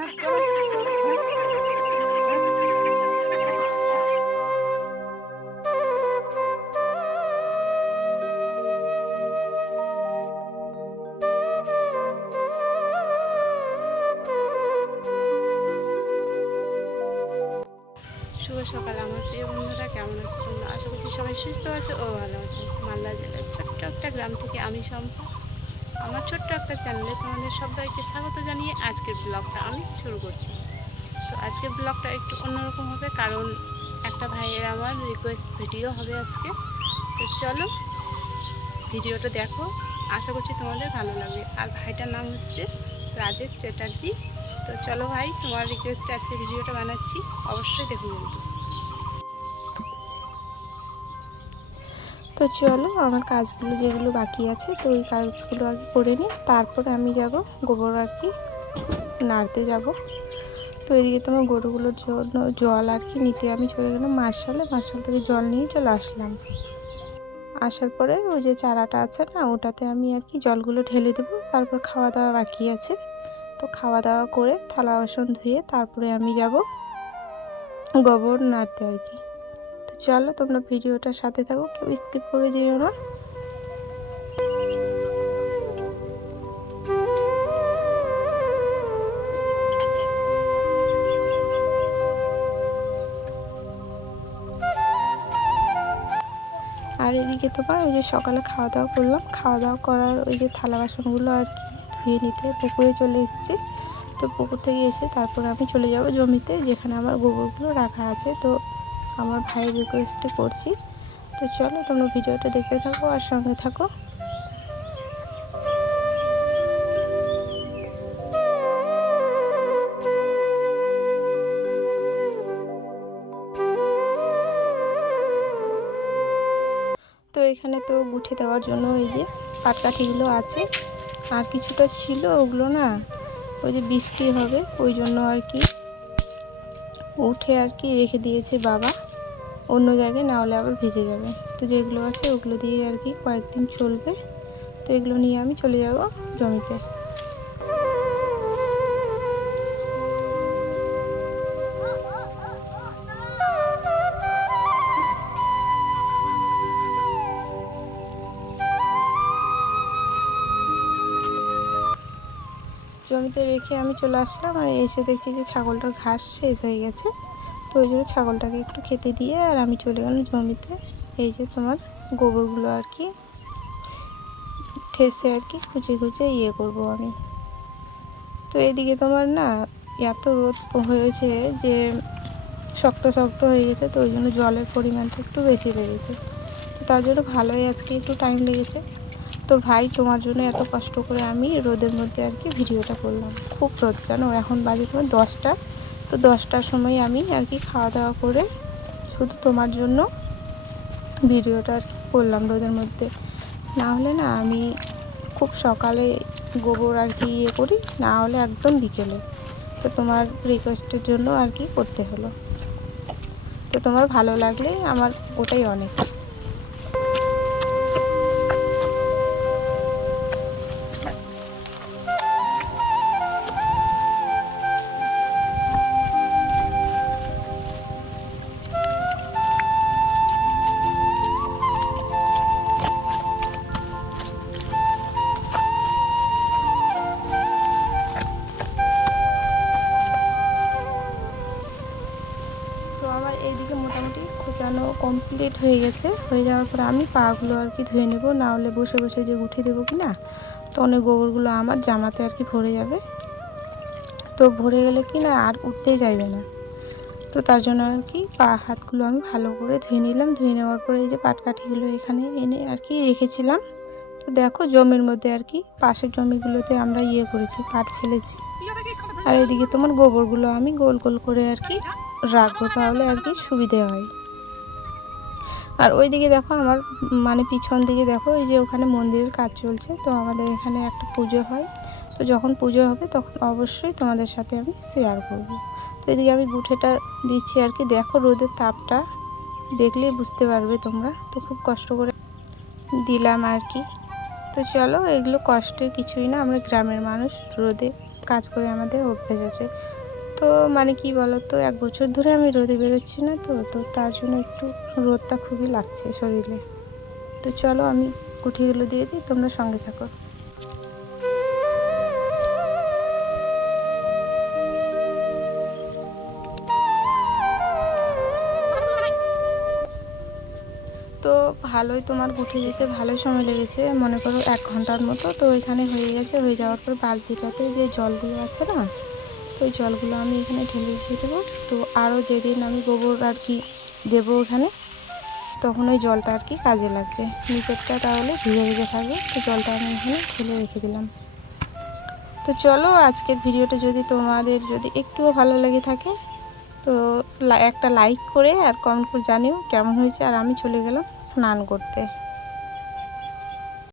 শুভ সকাল আমার প্রিয় বন্ধুরা, কেমন আছো তোমরা? আশা করছি সবাই সুস্থ আছো ও ভালো আছো। মালদা জেলার ছোট্ট একটা গ্রাম থেকে আমি সম্পা, আমার ছোট্ট একটা চ্যানেলে তোমাদের সবাইকে স্বাগত জানিয়ে আজকের ব্লগটা আমি শুরু করছি। তো আজকের ব্লগটা একটু অন্যরকম হবে, কারণ একটা ভাইয়ের আমার রিকোয়েস্ট ভিডিও হবে আজকে। তো চলো ভিডিওটা দেখো, আশা করছি তোমাদের ভালো লাগবে। আর ভাইটার নাম হচ্ছে রাজেশ চ্যাটার্জি। তো চলো ভাই, তোমার রিকোয়েস্টে আজকে ভিডিওটা বানাচ্ছি, অবশ্যই দেখুন কিন্তু। তো চলো আমার কাজগুলো যেগুলো বাকি আছে তো ওই কাজগুলো আগে করে নিই, তারপরে আমি যাব গোবর আর কি নাড়তে যাব। তো এদিকে তোমার গরুগুলোর জন্য জল আর কি নিতে আমি চলে গেলাম মার্শাল থেকে জল নিয়ে চলে আসলাম। আসার পরে ওই যে চারাটা আছে না, ওটাতে আমি আর কি জলগুলো ঢেলে দেবো। তারপর খাওয়া দাওয়া বাকি আছে, তো খাওয়া দাওয়া করে থালা বাসন ধুয়ে তারপরে আমি যাব গোবর নাড়তে আর কি। তো চলো তোমরা ভিডিওটার সাথে থাকো, কেউ স্কিপ করে যেও না। আর এদিকে তোমার ওই যে সকালে খাওয়া দাওয়া করলাম, খাওয়া দাওয়া করার ওই যে থালা বাসনগুলো আর কি ধুয়ে নিতে পুকুরে চলে এসেছি। তো পুকুর থেকে এসে তারপরে আমি চলে যাব জমিতে, যেখানে আমার গোবরগুলো রাখা আছে। তো আমার ভাইয়ের রিকোয়েস্টে করছি। তো চলো তোমরা ভিডিওটা দেখতে থাকো আর সঙ্গে থাকো। তো এখানে তো গুছিয়ে দেওয়ার জন্য ওই যে পাটকাঠিগুলো আছে, আর কিছুটা ছিল ওগুলো না ওই যে বৃষ্টি হবে ওই জন্য আর কি উঠে আর কি রেখে দিয়েছে বাবা অন্য জায়গায়, না হলে আবার ভিজে যাবে। তো যেগুলো আছে ওগুলো দিয়ে আর কি কয়েকদিন চলবে। তো এগুলো নিয়ে আমি চলে যাব জমিতে। জমিতে রেখে আমি চলে আসলাম, আর এসে দেখছি যে ছাগলটার ঘাস শেষ হয়ে গেছে। তো ওই জন্য ছাগলটাকে একটু খেতে দিয়ে আর আমি চলে গেলাম জমিতে। এই যে তোমার গোবরগুলো আর কি ঠেসে আর কি খুঁজে খুঁজে ইয়ে করবো আমি। তো এদিকে তোমার না এত রোদ হয়েছে যে শক্ত শক্ত হয়ে গেছে, তো ওই জন্য জলের পরিমাণটা একটু বেশি লেগেছে। তো তার জন্য ভালোই আজকে একটু টাইম লেগেছে। তো ভাই তোমার জন্য এত কষ্ট করে আমি রোদের মধ্যে আর কি ভিডিওটা করলাম। খুব রোদ জানো, এখন বাজে তোমার 10টা। তো 10টার সময় আমি আর কি খাওয়া দাওয়া করে শুধু তোমার জন্য ভিডিওটা আর কি করলাম রোদের মধ্যে। না হলে না আমি খুব সকালে গোবর আর কি ইয়ে করি, না হলে একদম বিকেলে। তো তোমার রিকোয়েস্টের জন্য আর কি করতে হলো। তো তোমার ভালো লাগলে আমার ওটাই অনেক। তো আমার এইদিকে মোটামুটি খোঁচানো কমপ্লিট হয়ে গেছে। হয়ে যাওয়ার পর আমি পাগুলো আর কি ধুয়ে নেবো, না হলে বসে বসে যে উঠিয়ে দেবো কি না, তো অনেক গোবরগুলো আমার জামাতে আর কি ভরে যাবে। তো ভরে গেলে কি না আর উঠতেই চাইবে না। তো তার জন্য আর কি পা হাতগুলো আমি ভালো করে ধুয়ে নিলাম। ধুয়ে নেওয়ার পরে এই যে পাটকাঠিগুলো এখানে এনে আর কি রেখেছিলাম। তো দেখো জমির মধ্যে আর কি পাশের জমিগুলোতে আমরা ইয়ে করেছি, কাঠ ফেলেছি। আর এদিকে তোমার গোবরগুলো আমি গোল গোল করে আর কি রাখবো, তাহলে আর কি সুবিধে হয়। আর ওইদিকে দেখো আমার মানে পিছন দিকে দেখো এই যে ওখানে মন্দিরের কাজ চলছে। তো আমাদের এখানে একটা পুজো হয়, তো যখন পুজো হবে তখন অবশ্যই তোমাদের সাথে আমি শেয়ার করব। তো এদিকে আমি গুঠেটা দিচ্ছি আর কি, দেখো রোদের তাপটা দেখলেই বুঝতে পারবে তোমরা। তো খুব কষ্ট করে দিলাম আর কি। তো চলো এগুলো কষ্টের কিছুই না, আমরা গ্রামের মানুষ রোদে কাজ করে আমাদের অভ্যেস আছে। তো মানে কি বলো তো, 1 বছর ধরে আমি রোদে বেরোচ্ছি না, তো তো তার জন্য একটু রোদটা খুবই লাগছে শরীরে। তো চলো আমি গুঠিগুলো দিয়ে দিই, তোমরা সঙ্গে থাকো। তো ভালোই তোমার গুঠে দিতে ভালোই সময় লেগেছে, মনে করো 1 ঘন্টার মতো। তো এখানে হয়ে গেছে। হয়ে যাওয়ার পর বালতিটাতে যে জলগুলো আছে না, তো ওই জলগুলো আমি এখানে ঢেলে দিয়ে দেবো। তো আরও যেদিন আমি গোবর আর কি দেবো এখানে, তখন ওই জলটা আর কি কাজে লাগবে। নিচেরটা তাহলে ভিজে ভিজে থাকবে। তো জলটা আমি এখানে ঢেলে রেখে দিলাম। তো চলো, আজকের ভিডিওটা যদি তোমাদের যদি একটুও ভালো লেগে থাকে, তো একটা লাইক করে আর কমেন্ট করে জানিও কেমন হয়েছে। আর আমি চলে গেলাম স্নান করতে।